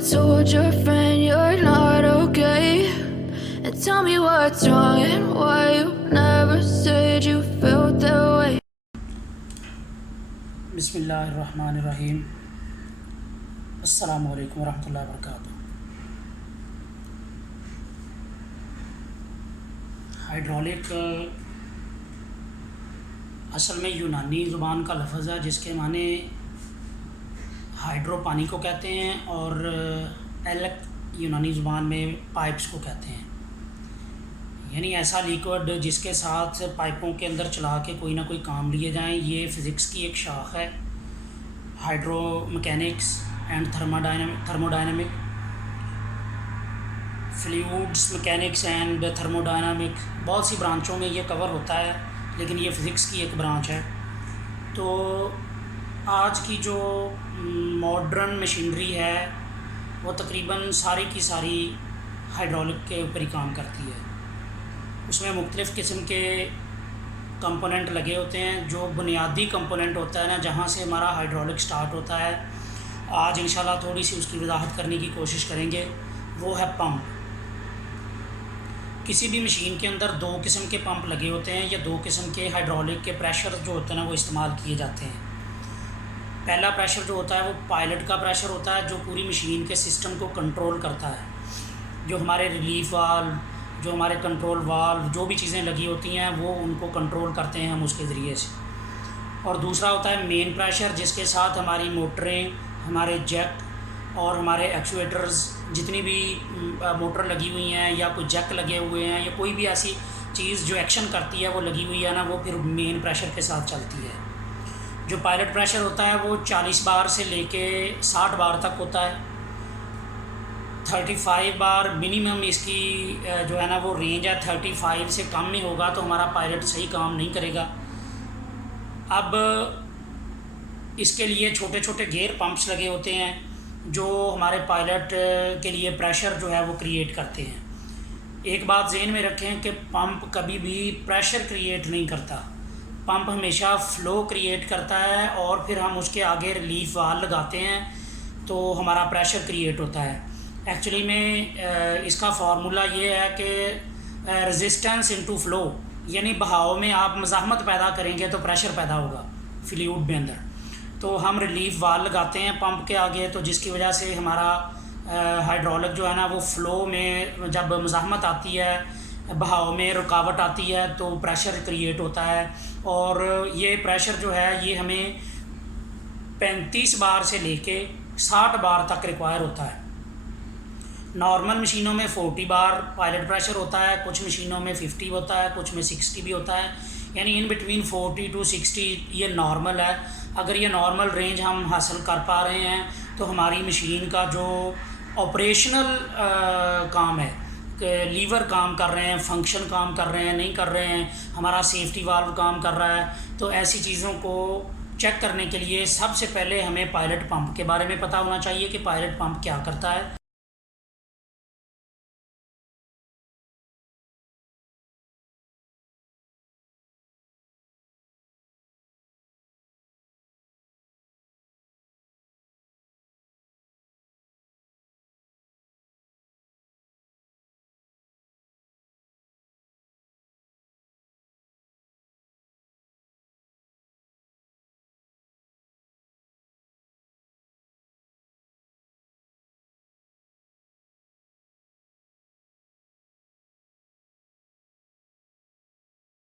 told your friend you're not okay? And tell me what's wrong and why you never said you felt that way. बिस्मिल्लाहिर्रहमानिर्रहीम। अस्सलामु अलैकुम वरहमतुल्लाहि वबरकातुहू। Hydraulic असल में यूनानी ज़ुबान का लफ्ज़ है जिसके माने हाइड्रो पानी को कहते हैं और एलक यूनानी ज़ुबान में पाइप्स को कहते हैं, यानी ऐसा लिक्विड जिसके साथ पाइपों के अंदर चला के कोई ना कोई काम लिए जाएं। ये फ़िज़िक्स की एक शाख है, hydro mechanics and thermodynamic, fluids mechanics and thermodynamic, बहुत सी ब्रांचों में ये कवर होता है, लेकिन ये फ़िज़िक्स की एक ब्रांच है। तो आज की जो मॉडर्न मशीनरी है वो तकरीबन सारी की सारी हाइड्रोलिक के ऊपर ही काम करती है। उसमें मुख्तलिफ़ किस्म के कंपोनेंट लगे होते हैं। जो बुनियादी कंपोनेंट होता है ना, जहाँ से हमारा हाइड्रोलिक स्टार्ट होता है, आज इंशाल्लाह थोड़ी सी उसकी वजाहत करने की कोशिश करेंगे। वो है पंप। किसी भी मशीन के अंदर दो किस्म के पंप लगे होते हैं या दो किस्म के हाइड्रोलिक के प्रेशर जो होते हैं ना वो इस्तेमाल किए जाते हैं। पहला प्रेशर जो होता है वो पायलट का प्रेशर होता है, जो पूरी मशीन के सिस्टम को कंट्रोल करता है। जो हमारे रिलीफ वाल्व, जो हमारे कंट्रोल वाल्व, जो भी चीज़ें लगी होती हैं वो उनको कंट्रोल करते हैं हम उसके ज़रिए से। और दूसरा होता है मेन प्रेशर, जिसके साथ हमारी मोटरें, हमारे जैक और हमारे एक्चुएटर्स, जितनी भी मोटर लगी हुई हैं या कोई जैक लगे हुए हैं या कोई भी ऐसी चीज़ जो एक्शन करती है वो लगी हुई है ना, वो फिर मेन प्रेशर के साथ चलती है। जो पायलट प्रेशर होता है वो 40 बार से लेके 60 बार तक होता है। 35 बार मिनिमम इसकी जो है ना वो रेंज है। 35 से कम में होगा तो हमारा पायलट सही काम नहीं करेगा। अब इसके लिए छोटे छोटे गेयर पंप्स लगे होते हैं जो हमारे पायलट के लिए प्रेशर जो है वो क्रिएट करते हैं। एक बात ज़हन में रखें कि पंप कभी भी प्रेशर क्रिएट नहीं करता। पंप हमेशा फ़्लो क्रिएट करता है और फिर हम उसके आगे रिलीफ वाल्व लगाते हैं तो हमारा प्रेशर क्रिएट होता है। एक्चुअली में इसका फार्मूला ये है कि रेजिस्टेंस इनटू फ़्लो, यानी बहाव में आप मज़ाहमत पैदा करेंगे तो प्रेशर पैदा होगा फ्लूइड में अंदर। तो हम रिलीफ वाल्व लगाते हैं पंप के आगे, तो जिसकी वजह से हमारा हाइड्रोलिक जो है ना वो फ़्लो में जब मज़ाहमत आती है, बहाव में रुकावट आती है तो प्रेशर क्रिएट होता है। और ये प्रेशर जो है ये हमें 35 बार से लेके 60 बार तक रिक्वायर होता है। नॉर्मल मशीनों में 40 बार पायलट प्रेशर होता है, कुछ मशीनों में 50 होता है, कुछ में 60 भी होता है, यानी इन बिटवीन 40 to 60 ये नॉर्मल है। अगर ये नॉर्मल रेंज हम हासिल कर पा रहे हैं तो हमारी मशीन का जो ऑपरेशनल काम है, लीवर काम कर रहे हैं, फंक्शन काम कर रहे हैं, नहीं कर रहे हैं, हमारा सेफ्टी वाल्व काम कर रहा है, तो ऐसी चीज़ों को चेक करने के लिए सबसे पहले हमें पायलट पंप के बारे में पता होना चाहिए कि पायलट पंप क्या करता है।